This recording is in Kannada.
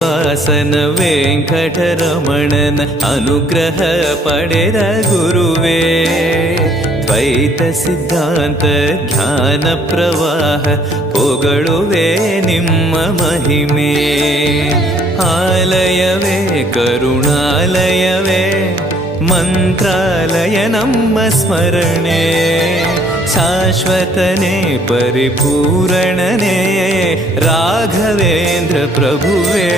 ವಾಸನ ವೆಂಕಟರಮಣನ ಅನುಗ್ರಹ ಪಡೆದ ಗುರುವೇ, ದ್ವೈತ ಸಿದ್ಧಾಂತ ಜ್ಞಾನ ಪ್ರವಾಹ ಪೊಗಳುವೆ ನಿಮ್ಮ ಮಹಿಮೆ. ಆಲಯವೇ ಕರುಣಾಲಯವೇ ಮಂತ್ರಾಲಯ ನಮ್ಮ ಸ್ಮರಣೆ, ಶಾಶ್ವತನೇ ಪರಿಪೂರಣನೇ ರಾಘವೇಂದ್ರ ಪ್ರಭುವೇ.